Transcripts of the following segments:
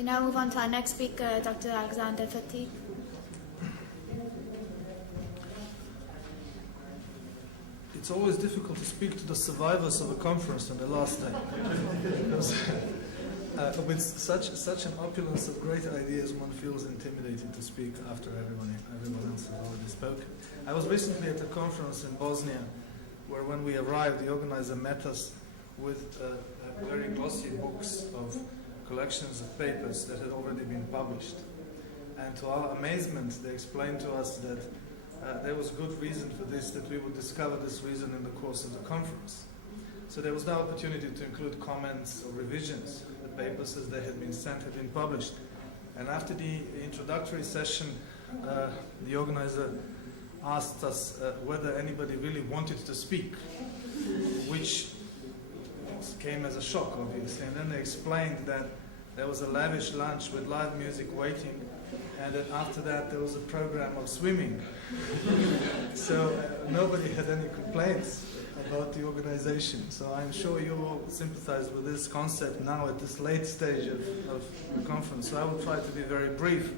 We now move on to our next speaker, Dr. Alexander Fatic. It's always difficult to speak to the survivors of a conference on the last day. Because with such an opulence of great ideas, one feels intimidated to speak after everyone else has already spoken. I was recently at a conference in Bosnia, where when we arrived, the organizer met us with very glossy books of collections of papers that had already been published. And to our amazement, they explained to us that there was good reason for this, that we would discover this reason in the course of the conference. So there was no opportunity to include comments or revisions. The papers as they had been sent had been published. And after the introductory session, the organizer asked us whether anybody really wanted to speak, which came as a shock, obviously. And then they explained that there was a lavish lunch with live music waiting, and that after that there was a program of swimming. So nobody had any complaints about the organization. So I'm sure you all sympathize with this concept now at this late stage of the conference. So I will try to be very brief.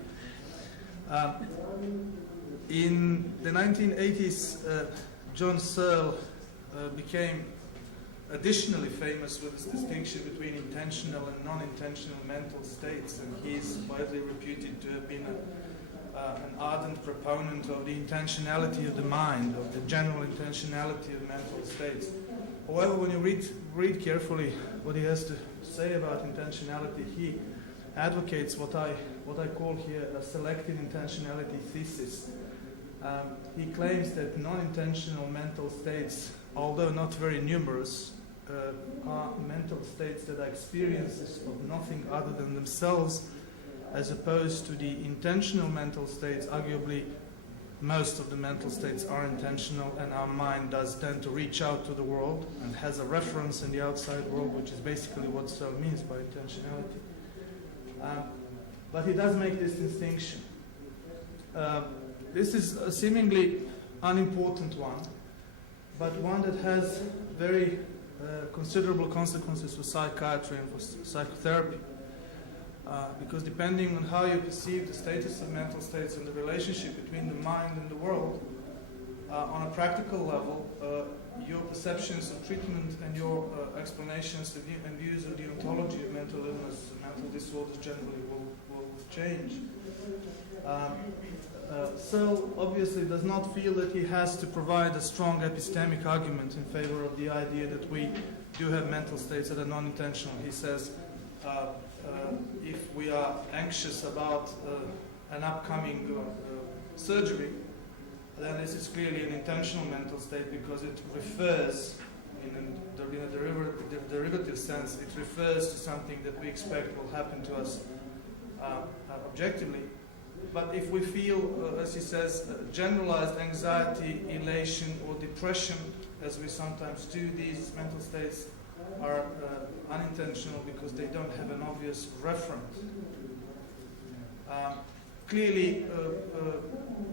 In the 1980s, John Searle became additionally famous with his distinction between intentional and non-intentional mental states, and he is widely reputed to have been an ardent proponent of the intentionality of the mind, of the general intentionality of mental states. However, when you read carefully what he has to say about intentionality, he advocates what I call here a selective intentionality thesis. He claims that non-intentional mental states, although not very numerous, are mental states that are experiences of nothing other than themselves, as opposed to the intentional mental states. Arguably, most of the mental states are intentional, and our mind does tend to reach out to the world and has a reference in the outside world, which is basically what Searle means by intentionality. But he does make this distinction. This is a seemingly unimportant one, but one that has very considerable consequences for psychiatry and for psychotherapy. Because depending on how you perceive the status of mental states and the relationship between the mind and the world, on a practical level, your perceptions of treatment and your explanations and views of the ontology of mental illness and mental disorders generally will change. Searle obviously does not feel that he has to provide a strong epistemic argument in favor of the idea that we do have mental states that are non-intentional. He says if we are anxious about an upcoming surgery, then this is clearly an intentional mental state, because it refers, in a derivative sense, it refers to something that we expect will happen to us objectively. But if we feel, as he says, generalized anxiety, elation, or depression, as we sometimes do, these mental states are unintentional because they don't have an obvious reference. Clearly,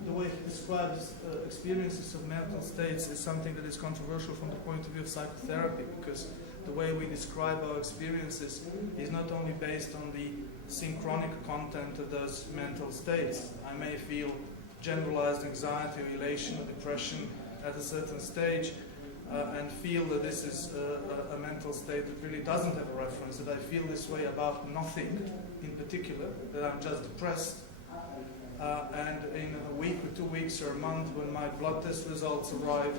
the way he describes experiences of mental states is something that is controversial from the point of view of psychotherapy, because the way we describe our experiences is not only based on the synchronic content of those mental states. I may feel generalized anxiety or elation or depression at a certain stage and feel that this is a mental state that really doesn't have a reference, that I feel this way about nothing in particular, that I'm just depressed. And in a week or 2 weeks or a month, when my blood test results arrive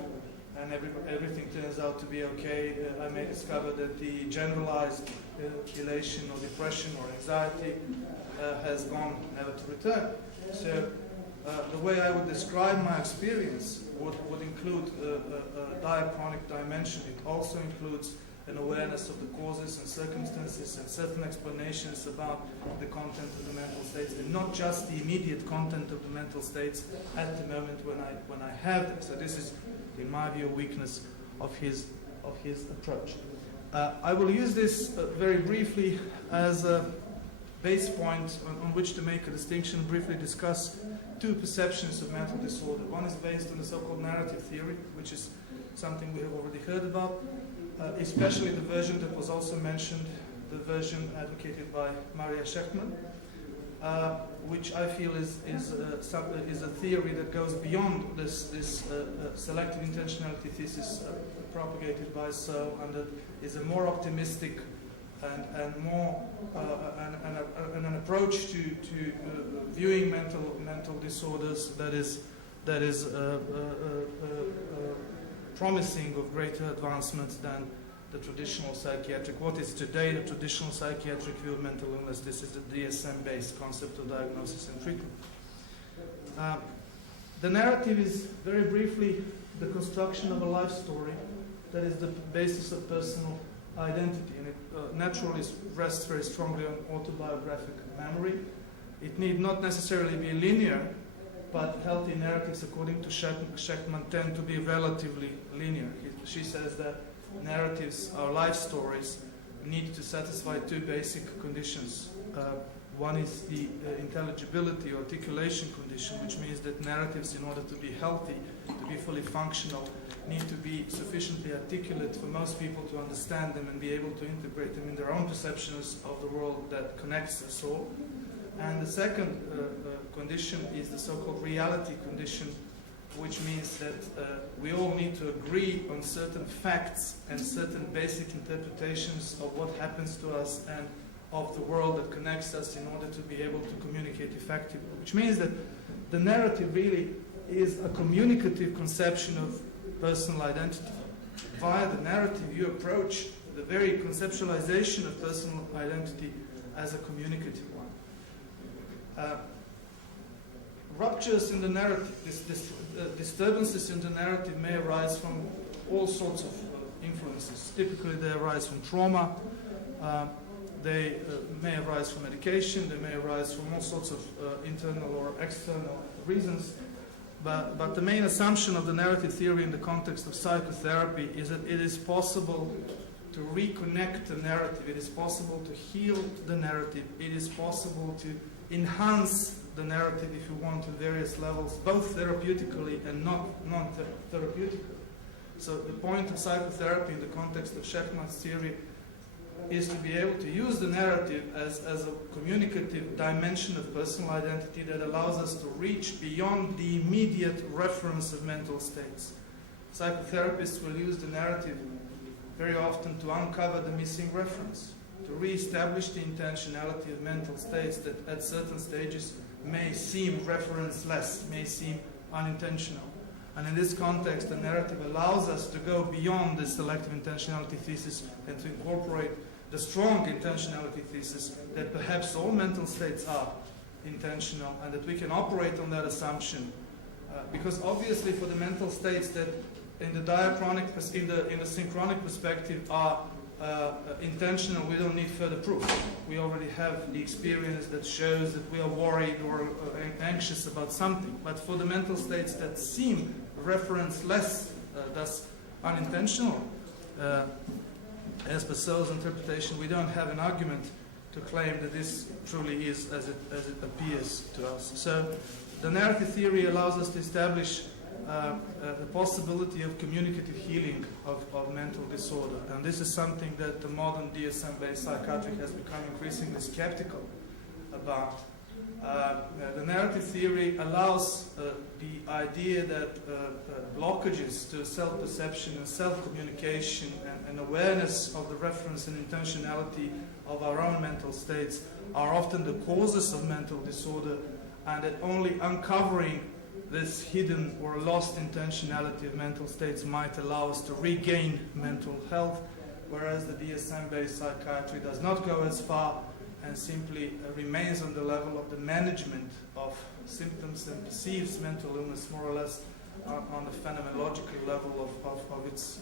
and everything turns out to be okay, I may discover that the generalized elation or depression or anxiety has gone never to return. So the way I would describe my experience would include a diachronic dimension. It also includes an awareness of the causes and circumstances and certain explanations about the content of the mental states, and not just the immediate content of the mental states at the moment when I have them. So this is, in my view, a weakness of his approach. I will use this very briefly as a base point on which to make a distinction, briefly discuss two perceptions of mental disorder. One is based on the so-called narrative theory, which is something we have already heard about, especially the version that was also mentioned the version advocated by Maria Schechtman, which I feel is a theory that goes beyond this selective intentionality thesis propagated by Searle, and that is a more optimistic and more an approach to viewing mental disorders that is promising of greater advancements than the traditional psychiatric. What is today the traditional psychiatric view of mental illness? This is the DSM-based concept of diagnosis and treatment. The narrative is, very briefly, the construction of a life story that is the basis of personal identity, and it naturally rests very strongly on autobiographic memory. It need not necessarily be linear, but healthy narratives, according to Schechtman, tend to be relatively linear. She says that narratives, our life stories, need to satisfy two basic conditions. One is the intelligibility or articulation condition, which means that narratives, in order to be healthy, to be fully functional, need to be sufficiently articulate for most people to understand them and be able to integrate them in their own perceptions of the world that connects us all. And the second condition is the so-called reality condition, which means that we all need to agree on certain facts and certain basic interpretations of what happens to us and of the world that connects us in order to be able to communicate effectively. Which means that the narrative really is a communicative conception of personal identity. Via the narrative, you approach the very conceptualization of personal identity as a communicative one. Ruptures in the narrative, disturbances in the narrative may arise from all sorts of influences. Typically, they arise from trauma. They may arise from medication. They may arise from all sorts of internal or external reasons. But the main assumption of the narrative theory in the context of psychotherapy is that it is possible to reconnect the narrative. It is possible to heal the narrative. It is possible to enhance the narrative, if you want, to various levels, both therapeutically and non-therapeutically. So the point of psychotherapy in the context of Schechtman's theory is to be able to use the narrative as a communicative dimension of personal identity that allows us to reach beyond the immediate reference of mental states. Psychotherapists will use the narrative very often to uncover the missing reference, to re-establish the intentionality of mental states that at certain stages may seem referenceless, may seem unintentional. And in this context, the narrative allows us to go beyond the selective intentionality thesis and to incorporate the strong intentionality thesis that perhaps all mental states are intentional and that we can operate on that assumption. Because obviously for the mental states that in the diachronic, in the synchronic perspective are intentional, we don't need further proof. We already have the experience that shows that we are worried or anxious about something. But for the mental states that seem referenceless, thus unintentional, as per Searle's interpretation, we don't have an argument to claim that this truly is as it appears to us. So the narrative theory allows us to establish the possibility of communicative healing of mental disorder. And this is something that the modern DSM-based psychiatry has become increasingly skeptical about. The narrative theory allows the idea that blockages to self-perception and self-communication and awareness of the reference and intentionality of our own mental states are often the causes of mental disorder, and that only uncovering this hidden or lost intentionality of mental states might allow us to regain mental health, whereas the DSM-based psychiatry does not go as far and simply remains on the level of the management of symptoms and perceives mental illness more or less on the phenomenological level of its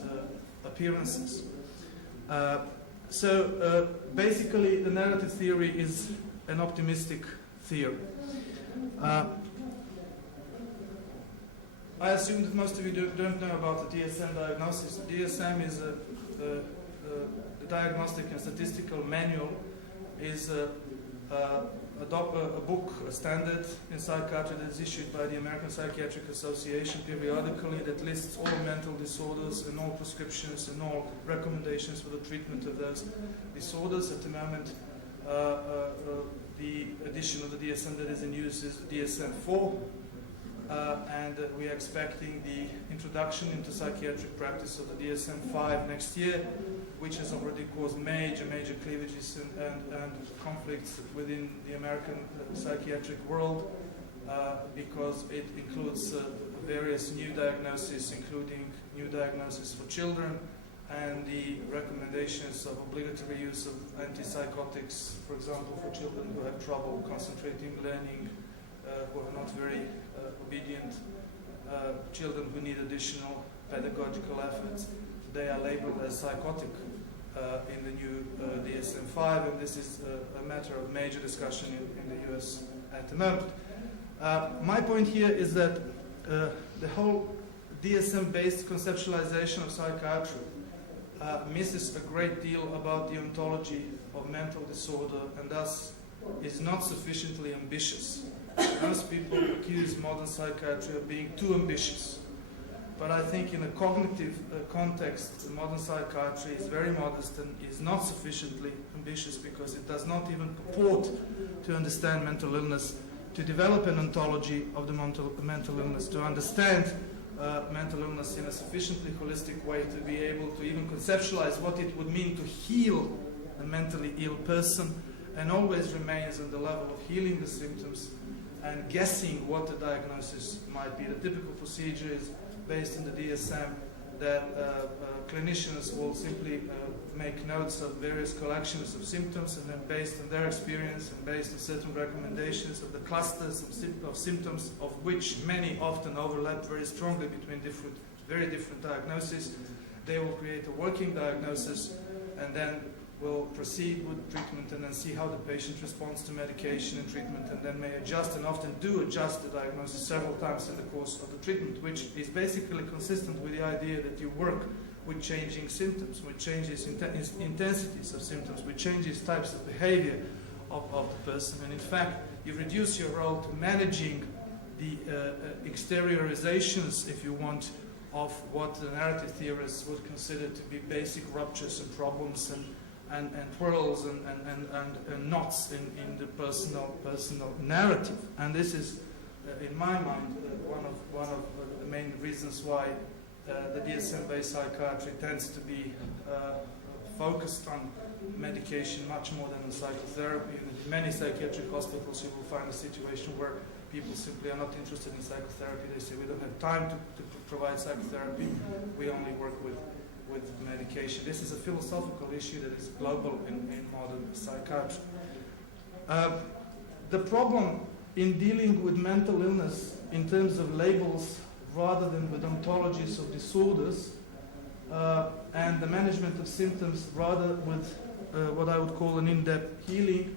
appearances. So basically the narrative theory is an optimistic theory. I assume that most of you don't know about the DSM diagnosis. The DSM is the Diagnostic and Statistical Manual is a book, a standard in psychiatry that is issued by the American Psychiatric Association periodically that lists all mental disorders and all prescriptions and all recommendations for the treatment of those disorders. At the moment, the edition of the DSM that is in use is DSM-4, and we are expecting the introduction into psychiatric practice of the DSM-5 next year, which has already caused major cleavages and conflicts within the American psychiatric world, because it includes various new diagnoses, including new diagnoses for children, and the recommendations of obligatory use of antipsychotics, for example, for children who have trouble concentrating, learning, who are not very obedient, children who need additional pedagogical efforts. They are labeled as psychotic in the new DSM-5, and this is a matter of major discussion in the US at the moment. My point here is that the whole DSM-based conceptualization of psychiatry misses a great deal about the ontology of mental disorder, and thus is not sufficiently ambitious. Most people accuse modern psychiatry of being too ambitious. But I think in a cognitive context, modern psychiatry is very modest and is not sufficiently ambitious because it does not even purport to understand mental illness, to develop an ontology of the mental illness, to understand mental illness in a sufficiently holistic way to be able to even conceptualize what it would mean to heal a mentally ill person, and always remains on the level of healing the symptoms and guessing what the diagnosis might be. The typical procedure is based on the DSM that clinicians will simply make notes of various collections of symptoms, and then based on their experience and based on certain recommendations of the clusters of symptoms, of which many often overlap very strongly between very different diagnoses, they will create a working diagnosis and then will proceed with treatment and then see how the patient responds to medication and treatment, and then may adjust, and often do adjust the diagnosis several times in the course of the treatment, which is basically consistent with the idea that you work with changing symptoms, with changes in intensities of symptoms, with changes types of behavior of the person. And in fact, you reduce your role to managing the exteriorizations, if you want, of what the narrative theorists would consider to be basic ruptures and problems and twirls and knots in the personal narrative. And this is, in my mind, one of the main reasons why the DSM-based psychiatry tends to be focused on medication much more than on psychotherapy. In many psychiatric hospitals, you will find a situation where people simply are not interested in psychotherapy. They say, we don't have time to provide psychotherapy. We only work with medication. This is a philosophical issue that is global in modern psychiatry. The problem in dealing with mental illness in terms of labels rather than with ontologies of disorders and the management of symptoms rather with what I would call an in-depth healing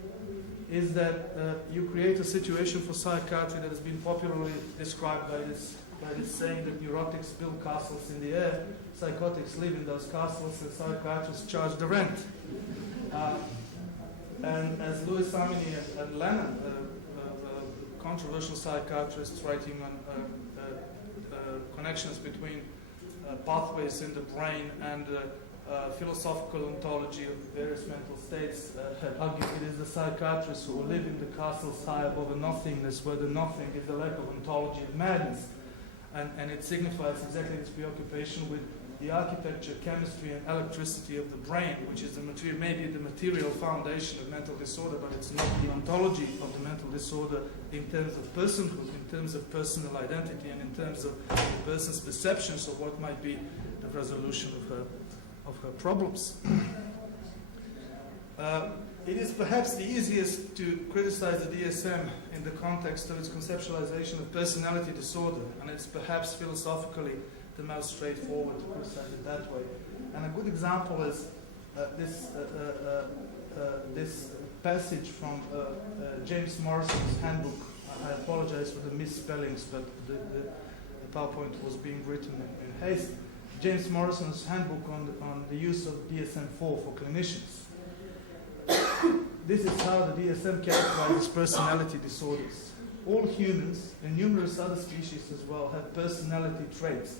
is that you create a situation for psychiatry that has been popularly described by this saying that neurotics build castles in the air, psychotics live in those castles, and psychiatrists charge the rent. And as Louis Samini and Lennon, controversial psychiatrists writing on connections between pathways in the brain and philosophical ontology of various mental states, have argued it is the psychiatrists who live in the castles high above the nothingness, where the nothing is the lack of ontology of madness. And it signifies exactly this preoccupation with the architecture, chemistry, and electricity of the brain, which is maybe the material foundation of mental disorder, but it's not the ontology of the mental disorder in terms of personhood, in terms of personal identity, and in terms of the person's perceptions of what might be the resolution of her problems. It is perhaps the easiest to criticize the DSM in the context of its conceptualization of personality disorder, and it's perhaps philosophically the most straightforward to criticize it that way. And a good example is this passage from James Morrison's handbook. I apologize for the misspellings, but the PowerPoint was being written in haste. James Morrison's handbook on the use of DSM-4 for clinicians. this is how the DSM characterizes personality disorders. All humans, and numerous other species as well, have personality traits.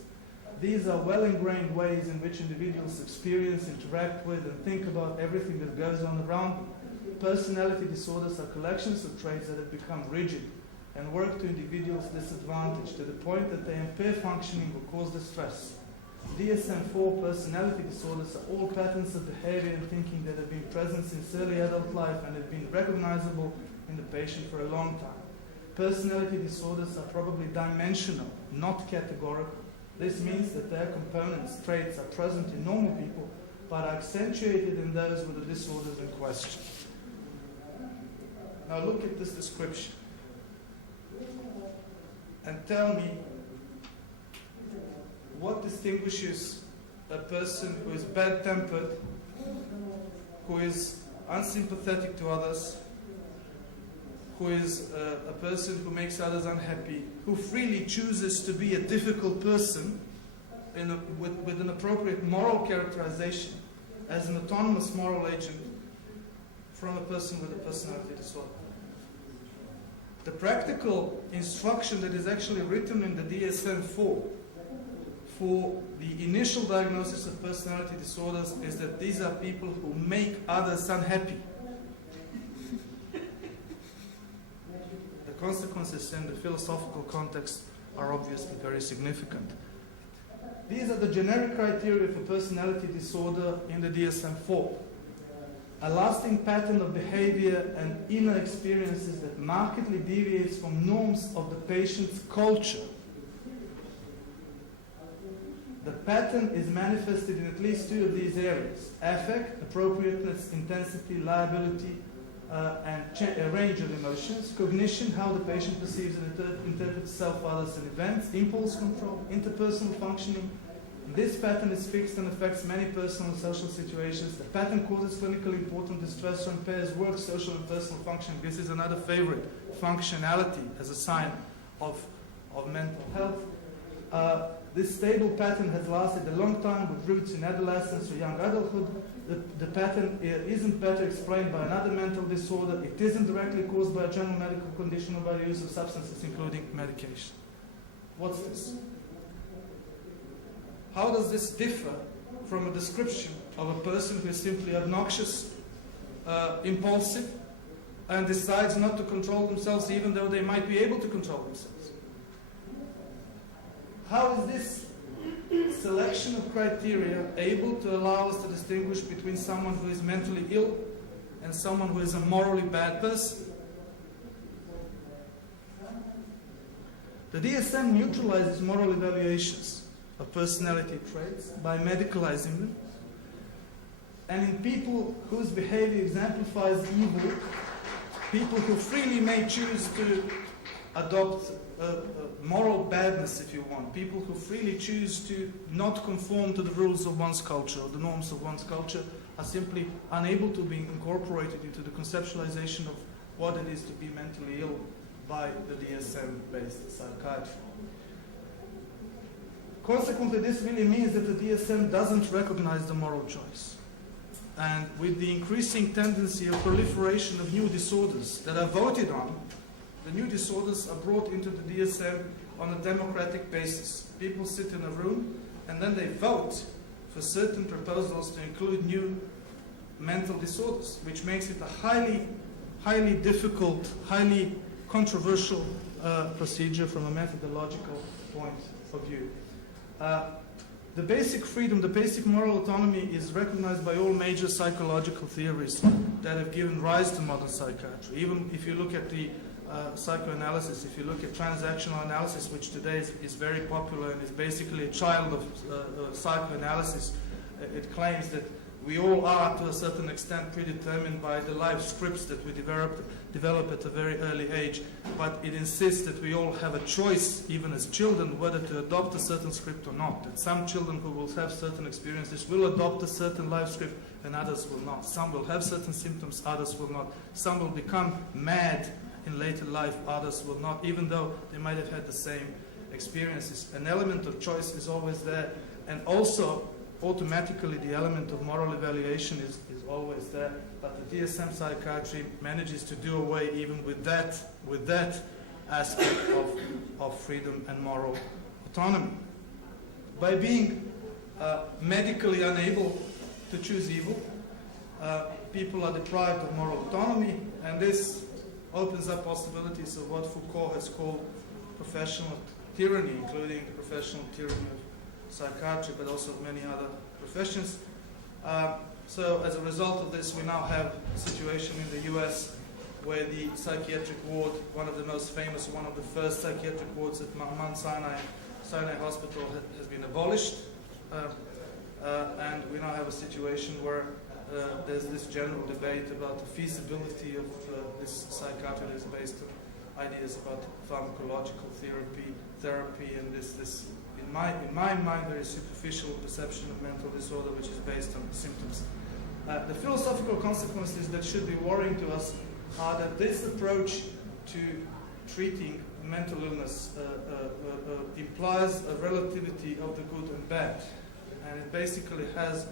These are well-ingrained ways in which individuals experience, interact with, and think about everything that goes on around them. Personality disorders are collections of traits that have become rigid and work to individuals' disadvantage to the point that they impair functioning or cause distress. DSM-4 personality disorders are all patterns of behavior and thinking that have been present since early adult life and have been recognizable in the patient for a long time. Personality disorders are probably dimensional, not categorical. This means that their components, traits, are present in normal people, but are accentuated in those with the disorders in question. Now look at this description and tell me what distinguishes a person who is bad-tempered, who is unsympathetic to others, who is a person who makes others unhappy, who freely chooses to be a difficult person with an appropriate moral characterization as an autonomous moral agent from a person with a personality disorder. The practical instruction that is actually written in the DSM-4 for the initial diagnosis of personality disorders is that these are people who make others unhappy. The consequences in the philosophical context are obviously very significant. These are the generic criteria for personality disorder in the DSM-4. A lasting pattern of behavior and inner experiences that markedly deviates from norms of the patient's culture. The pattern is manifested in at least two of these areas: affect, appropriateness, intensity, liability, and a range of emotions; cognition, how the patient perceives and interprets self, others, and events; impulse control; interpersonal functioning. This pattern is fixed and affects many personal and social situations. The pattern causes clinically important distress or impairs work, social, and personal functioning. This is another favorite: functionality as a sign of mental health. This stable pattern has lasted a long time with roots in adolescence or young adulthood. The pattern isn't better explained by another mental disorder. It isn't directly caused by a general medical condition or by the use of substances, including medication. What's this? How does this differ from a description of a person who is simply obnoxious, impulsive, and decides not to control themselves even though they might be able to control themselves? How is this selection of criteria able to allow us to distinguish between someone who is mentally ill and someone who is a morally bad person? The DSM neutralizes moral evaluations of personality traits by medicalizing them, and in people whose behavior exemplifies evil, people who freely may choose to adopt moral badness, if you want, people who freely choose to not conform to the rules of one's culture or the norms of one's culture, are simply unable to be incorporated into the conceptualization of what it is to be mentally ill by the DSM-based psychiatry. Consequently, this really means that the DSM doesn't recognize the moral choice. And with the increasing tendency of proliferation of new disorders that are voted on, the new disorders are brought into the DSM on a democratic basis. People sit in a room and then they vote for certain proposals to include new mental disorders, which makes it a highly difficult, highly controversial procedure from a methodological point of view. The basic freedom, the basic moral autonomy is recognized by all major psychological theories that have given rise to modern psychiatry. Even if you look at the psychoanalysis, if you look at transactional analysis, which today is very popular and is basically a child of psychoanalysis, it claims that we all are, to a certain extent, predetermined by the life scripts that we develop at a very early age, but it insists that we all have a choice, even as children, whether to adopt a certain script or not. That some children who will have certain experiences will adopt a certain life script and others will not. Some will have certain symptoms, others will not. Some will become mad in later life, others will not, even though they might have had the same experiences. An element of choice is always there, and also automatically the element of moral evaluation is always there, but the DSM psychiatry manages to do away even with that aspect of freedom and moral autonomy. By being medically unable to choose evil, people are deprived of moral autonomy, and this opens up possibilities of what Foucault has called professional tyranny, including the professional tyranny of psychiatry, but also of many other professions. So as a result of this, we now have a situation in the US where the psychiatric ward, one of the most famous, one of the first psychiatric wards at Mount Sinai Hospital has been abolished. And we now have a situation where there's this general debate about the feasibility of this psychiatry that is based on ideas about pharmacological therapy, and this in my mind, very superficial perception of mental disorder, which is based on symptoms. The philosophical consequences that should be worrying to us are that this approach to treating mental illness implies a relativity of the good and bad, and it basically has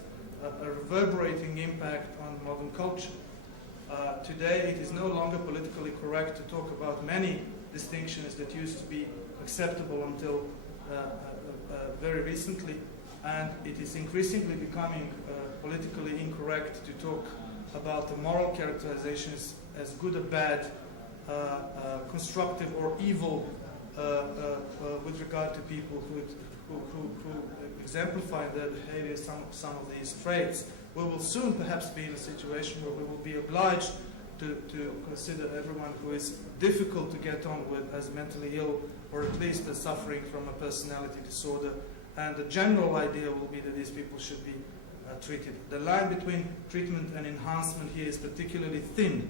a reverberating impact on modern culture. Today, it is no longer politically correct to talk about many distinctions that used to be acceptable until very recently, and it is increasingly becoming politically incorrect to talk about the moral characterizations as good or bad, constructive or evil, with regard to people who exemplify their behavior, some of these traits. We will soon perhaps be in a situation where we will be obliged to consider everyone who is difficult to get on with as mentally ill, or at least as suffering from a personality disorder. And the general idea will be that these people should be treated. The line between treatment and enhancement here is particularly thin,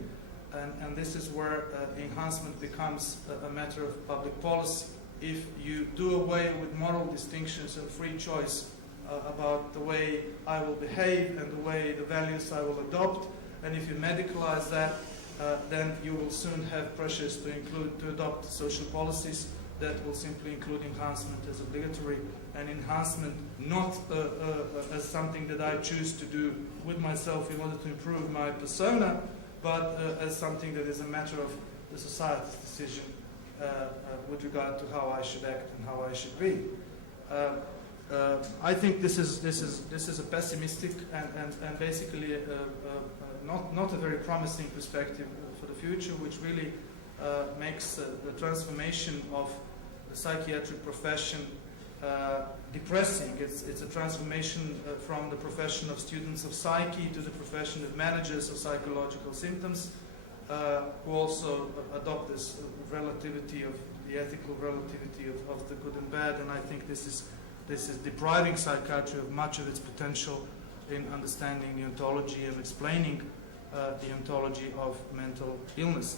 and this is where enhancement becomes a matter of public policy. If you do away with moral distinctions and free choice about the way I will behave and the way the values I will adopt, and if you medicalize that, then you will soon have pressures to adopt social policies that will simply include enhancement as obligatory, and enhancement not as something that I choose to do with myself in order to improve my persona, but as something that is a matter of the society's decision with regard to how I should act and how I should be. I think this is a pessimistic and basically not a very promising perspective for the future, which really makes the transformation of the psychiatric profession depressing. It's a transformation from the profession of students of psyche to the profession of managers of psychological symptoms, who also adopt this relativity of the ethical relativity of the good and bad. And I think this is depriving psychiatry of much of its potential in understanding the ontology and explaining the ontology of mental illness.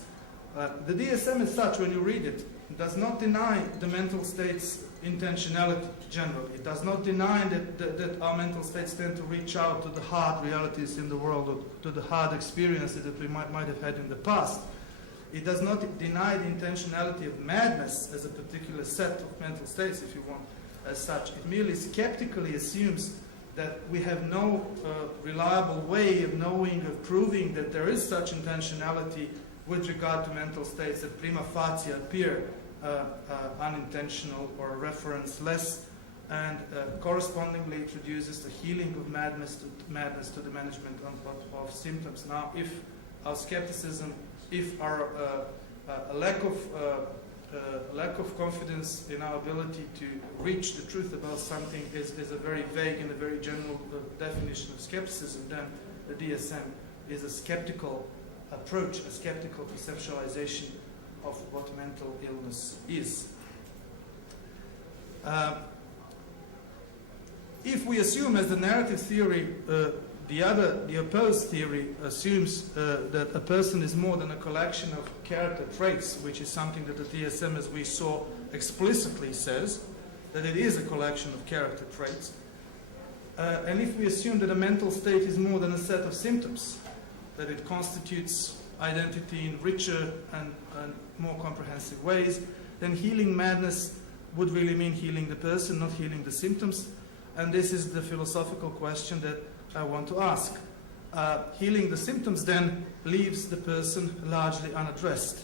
The DSM as such, when you read it, does not deny the mental state's intentionality generally. It does not deny that our mental states tend to reach out to the hard realities in the world, or to the hard experiences that we might have had in the past. It does not deny the intentionality of madness as a particular set of mental states, if you want, as such. It merely skeptically assumes that we have no reliable way of knowing, of proving that there is such intentionality with regard to mental states that prima facie appear unintentional or reference-less, and correspondingly introduces the healing of madness to the management of symptoms. Now, if our skepticism, if our lack of confidence in our ability to reach the truth about something is a very vague and a very general definition of skepticism, then the DSM is a skeptical approach, a skeptical conceptualization of what mental illness is. If we assume, as the narrative theory, the opposed theory assumes that a person is more than a collection of character traits, which is something that the DSM, as we saw, explicitly says, that it is a collection of character traits. And if we assume that a mental state is more than a set of symptoms, that it constitutes identity in richer and more comprehensive ways, then healing madness would really mean healing the person, not healing the symptoms. And this is the philosophical question that I want to ask. Healing the symptoms then leaves the person largely unaddressed.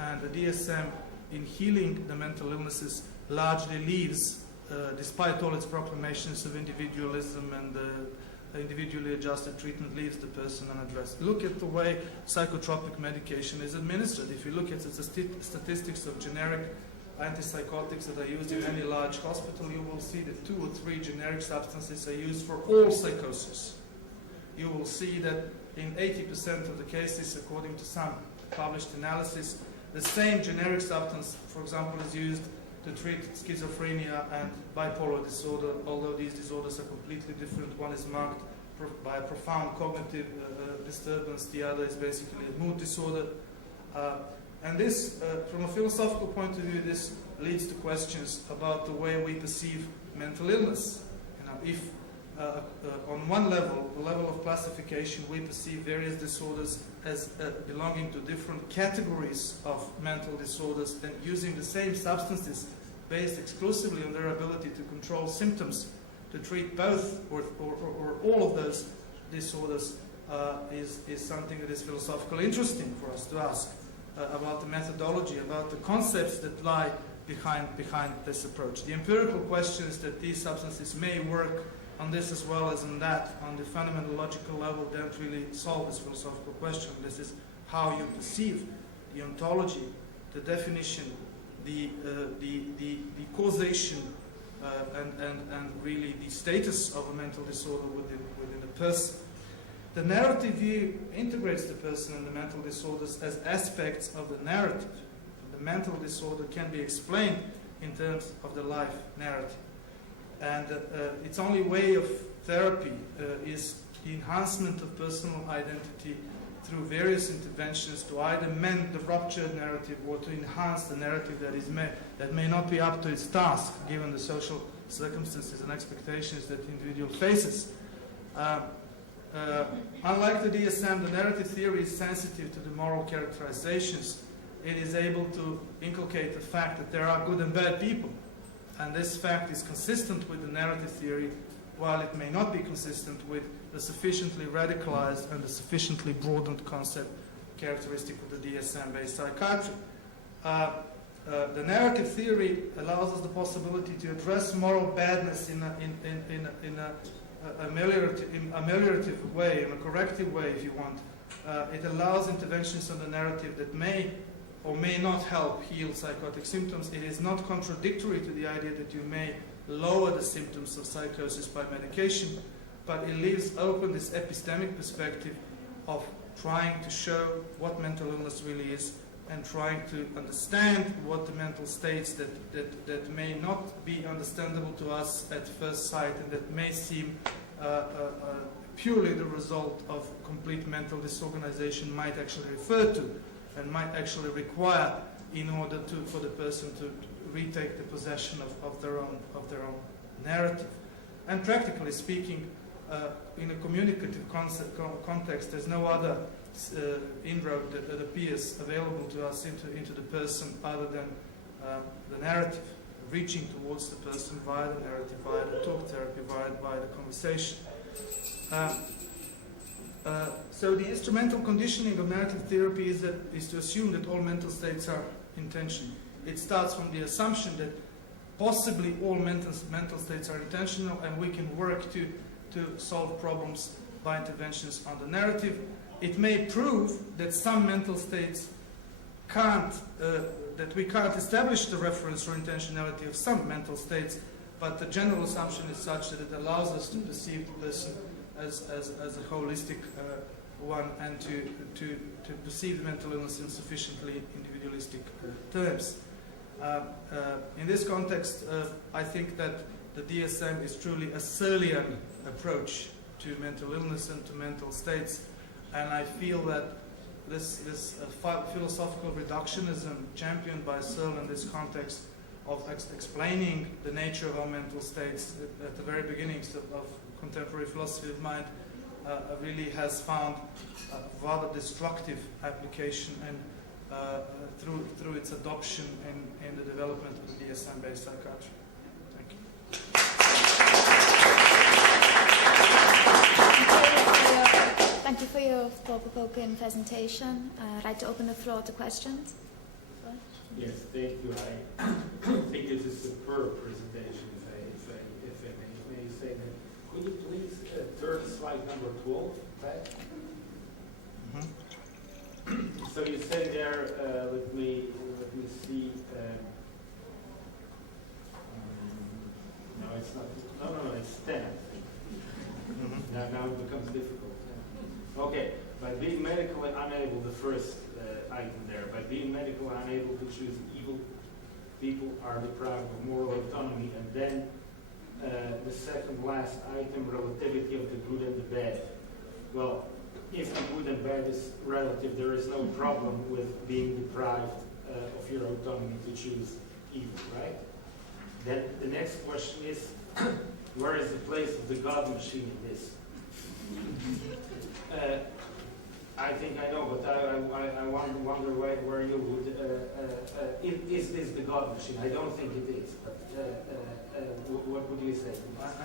And the DSM in healing the mental illnesses largely leaves, despite all its proclamations of individualism and individually adjusted treatment, leaves the person unaddressed. Look at the way psychotropic medication is administered. If you look at the statistics of generic antipsychotics that are used in any large hospital, you will see that 2 or 3 generic substances are used for all psychosis. You will see that in 80% of the cases, according to some published analysis, the same generic substance, for example, is used to treat schizophrenia and bipolar disorder, although these disorders are completely different. One is marked by a profound cognitive disturbance, the other is basically a mood disorder. And this, from a philosophical point of view, this leads to questions about the way we perceive mental illness. If on one level, the level of classification, we perceive various disorders as belonging to different categories of mental disorders, then using the same substances based exclusively on their ability to control symptoms, to treat both or all of those disorders is something that is philosophically interesting for us to ask about the methodology, about the concepts that lie behind this approach. The empirical question is that these substances may work on this as well as on that, on the fundamental logical level, don't really solve this philosophical question. This is how you perceive the ontology, the definition, the causation, and really the status of a mental disorder within a person. The narrative view integrates the person and the mental disorders as aspects of the narrative. The mental disorder can be explained in terms of the life narrative. And its only way of therapy is the enhancement of personal identity through various interventions to either mend the ruptured narrative or to enhance the narrative that may not be up to its task given the social circumstances and expectations that the individual faces. Unlike the DSM, the narrative theory is sensitive to the moral characterizations. It is able to inculcate the fact that there are good and bad people. And this fact is consistent with the narrative theory, while it may not be consistent with the sufficiently radicalized and the sufficiently broadened concept characteristic of the DSM-based psychiatry. The narrative theory allows us the possibility to address moral badness in a ameliorative way, in a corrective way, if you want. It allows interventions on the narrative that may or may not help heal psychotic symptoms. It is not contradictory to the idea that you may lower the symptoms of psychosis by medication, but it leaves open this epistemic perspective of trying to show what mental illness really is and trying to understand what the mental states that may not be understandable to us at first sight and that may seem purely the result of complete mental disorganization might actually refer to and might actually require in order for the person to retake the possession of their own narrative. And practically speaking, in a communicative context, there's no other inroad that appears available to us into the person other than the narrative, reaching towards the person via the narrative, via the talk therapy, via the conversation. So the instrumental conditioning of narrative therapy is to assume that all mental states are intentional. It starts from the assumption that possibly all mental states are intentional, and we can work to solve problems by interventions on the narrative. It may prove that some mental states that we can't establish the reference or intentionality of some mental states, but the general assumption is such that it allows us to perceive the person as a holistic one and to perceive the mental illness in sufficiently individualistic terms. In this context, I think that the DSM is truly a Searlean approach to mental illness and to mental states, and I feel that this philosophical reductionism championed by Searle in this context of explaining the nature of our mental states at the very beginnings of contemporary philosophy of mind really has found a rather destructive application and through its adoption in the development of the DSM-based psychiatry. Thank you. thought-provoking presentation. I'd like to open the floor to questions. Yes, thank you. I think it's a superb presentation, if I may say that. Could you please turn slide number 12 back? So you say there, let me see. No, it's not. No, it's 10. Now it becomes difficult. Okay, by being medically unable, the first item there, by being medically unable to choose evil, people are deprived of moral autonomy, and then the second last item, relativity of the good and the bad. Well, if the good and bad is relative, there is no problem with being deprived of your autonomy to choose evil, right? Then the next question is, where is the place of the God machine in this? I think I know, but I wonder where you would. Is this the God machine? I don't think it is. But what would you say?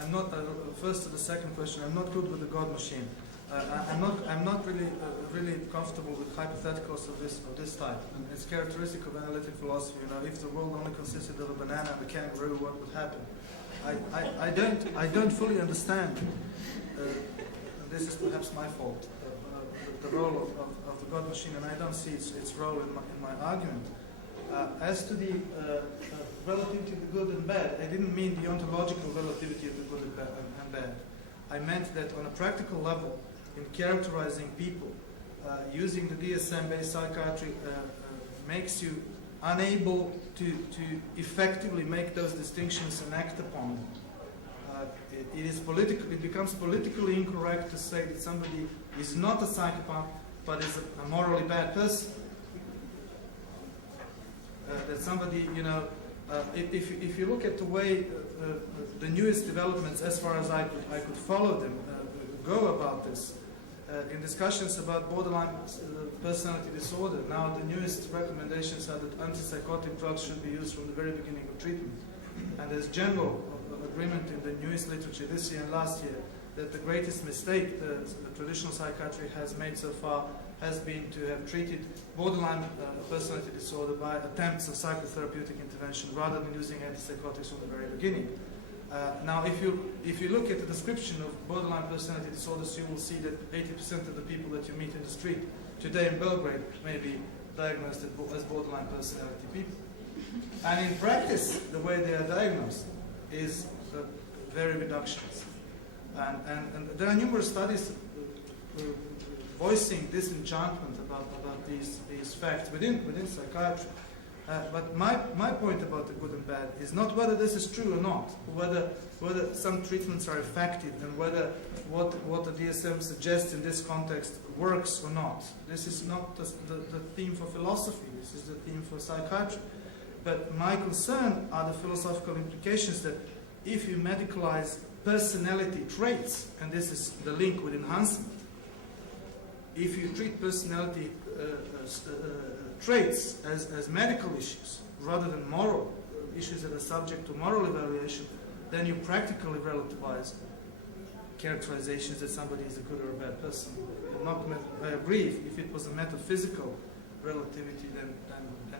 I'm not. First to the second question, I'm not good with the God machine. I'm not really comfortable with hypotheticals of this type. And it's characteristic of analytic philosophy. You know, if the world only consisted of a banana and a kangaroo, what would happen? I don't fully understand. This is perhaps my fault. The role of the God machine, and I don't see its role in my argument. As to the relativity of the good and bad, I didn't mean the ontological relativity of the good and bad. I meant that on a practical level, in characterizing people, using the DSM-based psychiatry makes you unable to effectively make those distinctions and act upon them. It becomes politically incorrect to say that somebody is not a psychopath, but is a morally bad person. That somebody, you know, if you look at the way the newest developments, as far as I could follow them, go about this, in discussions about borderline personality disorder, now the newest recommendations are that antipsychotic drugs should be used from the very beginning of treatment. And there's general agreement in the newest literature this year and last year that the greatest mistake the traditional psychiatry has made so far has been to have treated borderline personality disorder by attempts of psychotherapeutic intervention rather than using antipsychotics from the very beginning. Now, if you look at the description of borderline personality disorders, you will see that 80% of the people that you meet in the street today in Belgrade may be diagnosed as borderline personality people. And in practice, the way they are diagnosed is very reductionist. And there are numerous studies voicing disenchantment about these facts within psychiatry. But my point about the good and bad is not whether this is true or not, whether some treatments are effective, and whether what the DSM suggests in this context works or not. This is not the theme for philosophy. This is the theme for psychiatry. But my concern are the philosophical implications that if you medicalize personality traits, and this is the link with enhancement, if you treat personality traits as medical issues rather than moral issues that are subject to moral evaluation, then you practically relativize characterizations that somebody is a good or a bad person. I agree, if it was a metaphysical relativity, then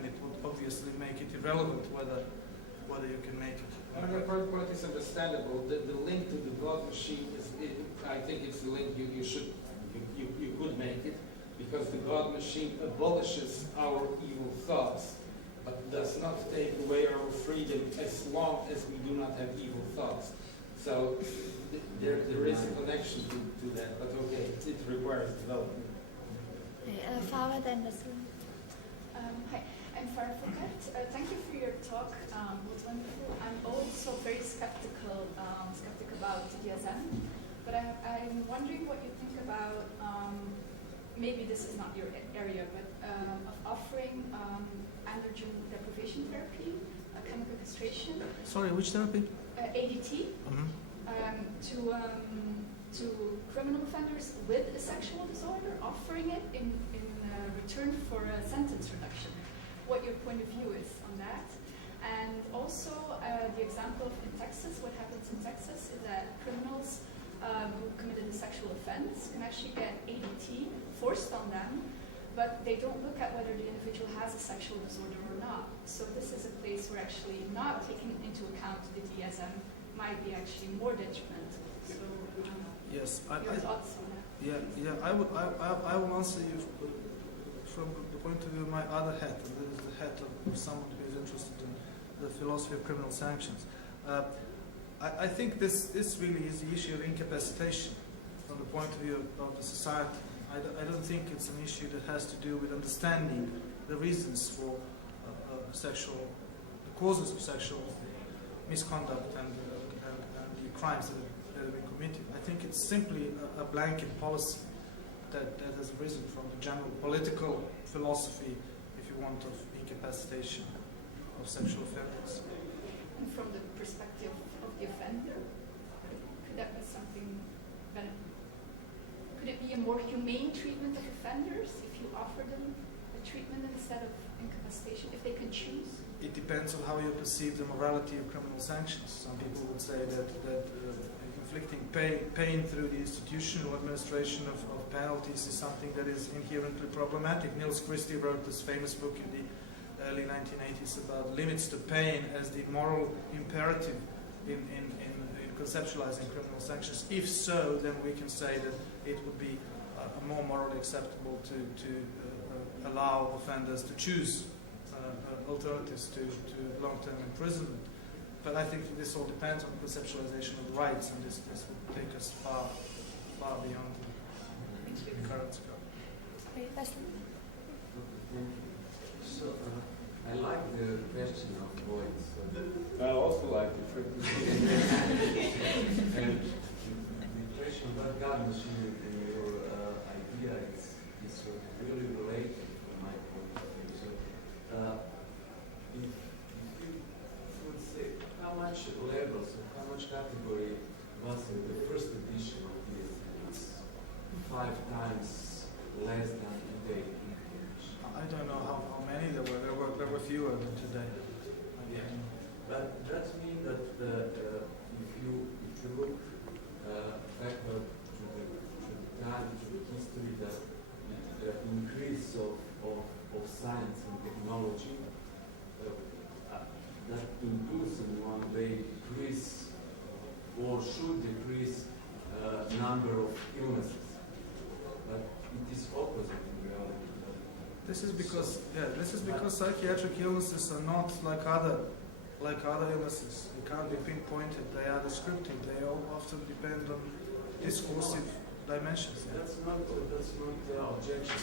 it would obviously make it irrelevant whether you can make it. The point is understandable. The link to the God machine I think it's the link you could make it, because the God machine abolishes our evil thoughts, but does not take away our freedom as long as we do not have evil thoughts. So there is a connection to that, but okay, it requires development. Farah, then this one. Hi, I'm Farah Foucault. Thank you for your talk. It was wonderful. I'm also very skeptical about DSM, but I'm wondering what you think about, maybe this is not your area, but of offering androgen deprivation therapy, chemical castration. Sorry, which therapy? ADT. To criminal offenders with a sexual disorder, offering it in return for a sentence reduction. What your point of view is on that. And also the example in Texas, what happens in Texas is that criminals who committed a sexual offense can actually get ADT forced on them, but they don't look at whether the individual has a sexual disorder or not. So this is a place where actually not taking into account the DSM might be actually more detrimental. So Yes, your thoughts on that? yeah. I will answer you from the point of view of my other hat, and this is the hat of someone who is interested in the philosophy of criminal sanctions. I think this really is the issue of incapacitation from the point of view of the society. I don't think it's an issue that has to do with understanding the reasons for the causes of sexual misconduct and the crimes that have been committed. I think it's simply a blanket policy that has arisen from the general political philosophy, if you want, of incapacitation of sexual offenders. And from the perspective of the offender, could that be something better? Could it be a more humane treatment of offenders if you offer them a treatment instead of incapacitation, if they can choose? It depends on how you perceive the morality of criminal sanctions. Some people would say that inflicting pain through the institutional administration of penalties is something that is inherently problematic. Niels Christie wrote this famous book in the early 1980s about limits to pain as the moral imperative in conceptualizing criminal sanctions. If so, then we can say that it would be more morally acceptable to allow offenders to choose alternatives to long-term imprisonment. But I think this all depends on the conceptualization of the rights, and this would take us far beyond the current scope. Great, Leslie. So, I like the question of voice. I also like the and the question about God machine and your idea is really related from my point of view. So, if you would say how much levels or how much category was in the first edition of this, it's 5 times less than today. I don't know how many there were. There were fewer than today. Yeah. But that means that if you look backward to the time, to the history, that the increase of science and technology, that includes in one way decrease or should decrease number of illnesses. But it is opposite in reality. This is because psychiatric illnesses are not like other illnesses. They can't be pinpointed. They are descriptive. They all often depend on discursive dimensions. That's not objection,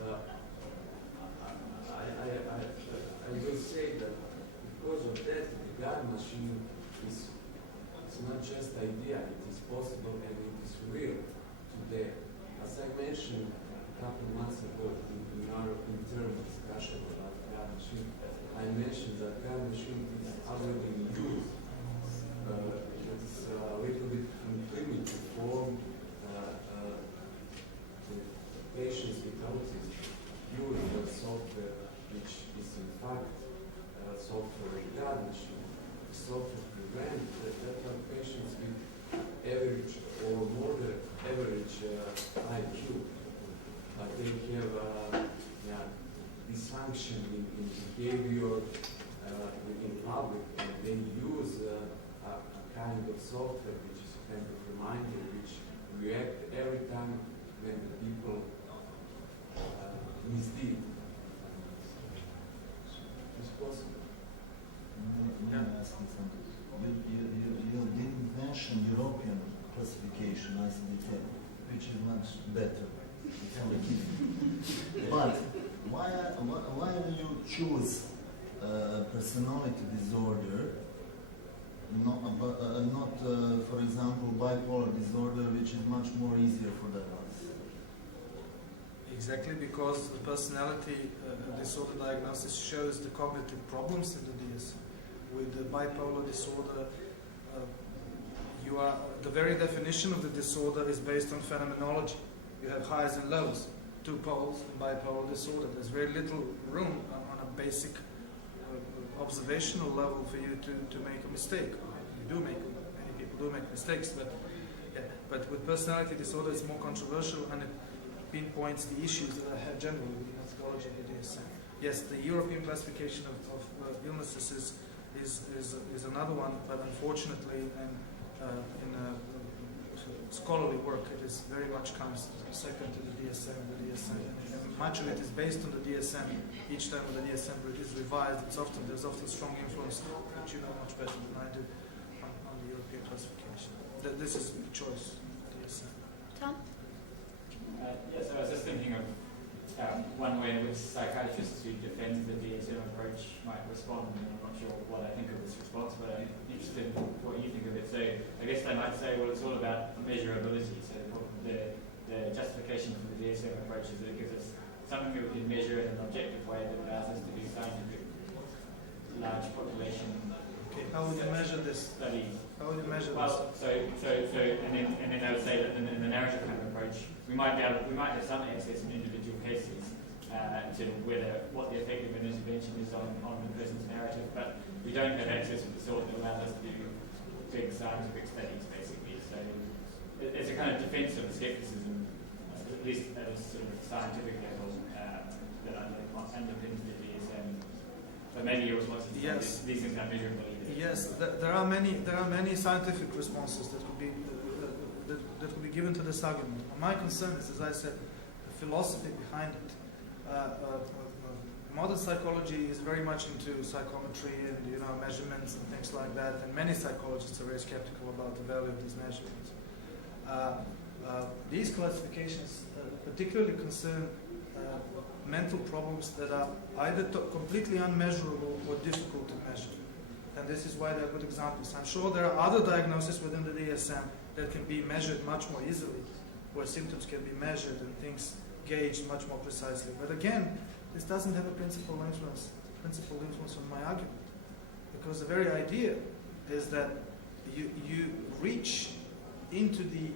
but I will say that because of that, the God machine it's not just idea. It is possible and it is real today. As I mentioned a couple of months ago in our internal discussion about God machine, I mentioned that God machine is already in use. It's a little bit in primitive form. The patients with autism use the software, which is in fact software with God machine. The software prevents that patients with average or more than average IQ. But they have dysfunction in behavior in public, and they use a kind of software which is a kind of reminder which react every time when the people misdeed. It's possible. May I ask you something? You didn't mention European classification ICD-10, which is much better. It's only kidding. But why do you choose personality disorder, not for example, bipolar disorder, which is much more easier for the ones? Exactly because the personality disorder diagnosis shows the cognitive problems in the DSM. With the bipolar disorder, the very definition of the disorder is based on phenomenology. You have highs and lows, 2 poles in bipolar disorder. There's very little room on a basic observational level for you to make a mistake. Many people do make mistakes, but with personality disorder it's more controversial, and pinpoints the issues that I have generally with the methodology of the DSM. Yes, the European classification of illnesses is another one, but unfortunately, in scholarly work, it is very much comes second to the DSM. And much of it is based on the DSM. Each time the DSM is revised, there's often strong influence, which you know much better than I do, on the European classification. This is the choice of DSM. Tom? Yes, I was just thinking of one way in which psychiatrists who defend the DSM approach might respond. And I'm not sure what I think of this response, but I'm interested in what you think of it. So I guess they might say, well, it's all about measurability. So the justification for the DSM approach is that it gives us something that we can measure in an objective way that allows us to do scientific large population Okay, how would you measure this? studies. How would you measure Well, and then I would say that in the narrative kind of approach, we might have some access in individual cases to what the effect of an intervention is on the person's narrative, but we don't have access of the sort that allows us to do big scientific studies, basically. So it's a kind of defense of the skepticism, at least at a sort of scientific level, that underpins the DSM. But maybe your response is Yes. these things are measurable. Yes, there are many scientific responses that could be given to this argument. My concern is, as I said, the philosophy behind it. Modern psychology is very much into psychometry and measurements and things like that, and many psychologists are very skeptical about the value of these measurements. These classifications particularly concern mental problems that are either completely unmeasurable or difficult to measure. And this is why they're good examples. I'm sure there are other diagnoses within the DSM that can be measured much more easily, where symptoms can be measured and things gauged much more precisely. But again, this doesn't have a principal influence on my argument. Because the very idea is that you reach into the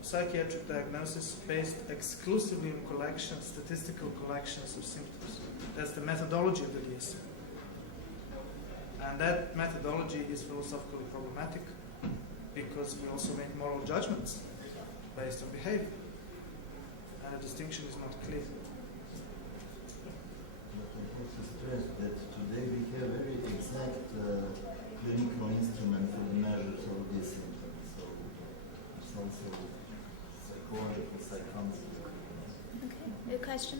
psychiatric diagnosis based exclusively on statistical collections of symptoms. That's the methodology of the DSM. And that methodology is philosophically problematic because we also make moral judgments based on behavior. And the distinction is not clear. But I have to stress that today we have very exact clinical instrument for the measures of these symptoms. So it's also psychological psychometry. Okay. A question?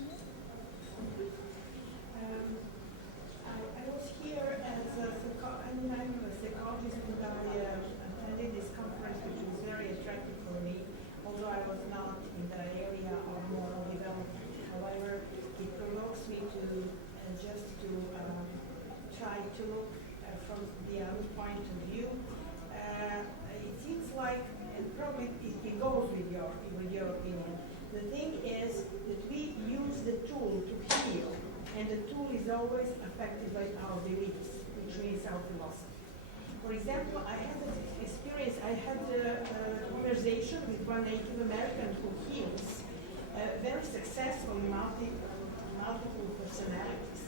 I was here as I'm a psychologist, and I attended this conference, which was very attractive for me, although I was not in the area of moral development. However, it provokes me to try to look from the other point of view. It seems like, and probably it goes with your opinion. The thing is that we use the tool to heal, and the tool is always affected by our beliefs, which means our philosophy. For example, I had an experience, I had a conversation with one Native American who heals very successful multiple personalities.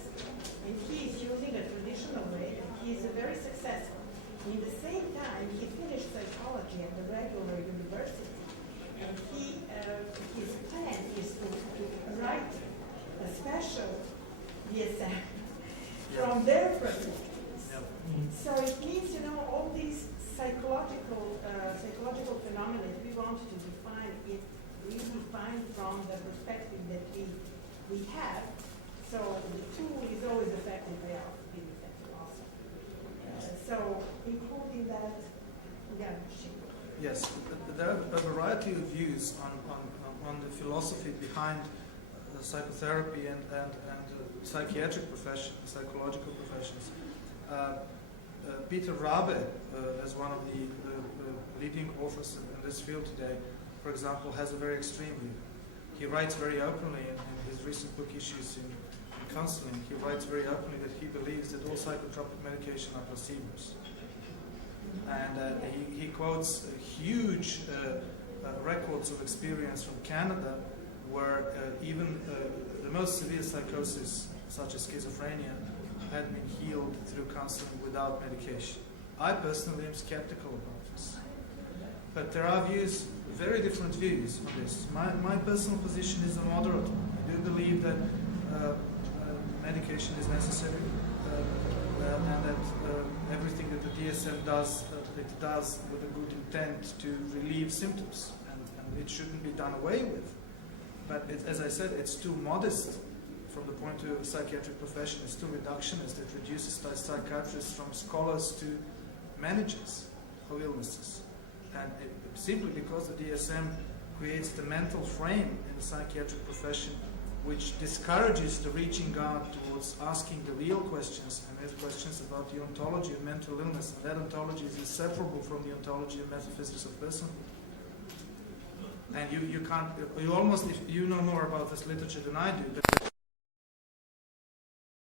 And he is using a traditional way, and he is very successful. In the same time, he finished psychology at the regular university, and his plan is to write a special DSM from their perspectives. So it means, all these psychological phenomena that we want to define, it we define from the perspective that we have. So the tool is always affected by our belief and philosophy. So including that, Yes, there are a variety of views on the philosophy behind psychotherapy and psychiatric professions, psychological professions. Peter Rabe, as one of the leading authors in this field today, for example, has a very extreme view. He writes very openly in his recent book issues in counseling, he writes very openly that he believes that all psychotropic medication are placebos. And he quotes huge records of experience from Canada where even the most severe psychosis, such as schizophrenia, had been healed through counseling without medication. I personally am skeptical about this. But there are views, very different views on this. My personal position is a moderate one. I do believe that medication is necessary and that everything that the DSM does, it does with a good intent to relieve symptoms, and it shouldn't be done away with. But as I said, it's too modest from the point of view of the psychiatric profession. It's too reductionist. It reduces psychiatrists from scholars to managers of illnesses. And simply because the DSM creates the mental frame in the psychiatric profession which discourages the reaching out towards asking the real questions, and those questions about the ontology of mental illness. And that ontology is inseparable from the ontology of metaphysics of personhood. And you can't, you almost, if you know more about this literature than I do, but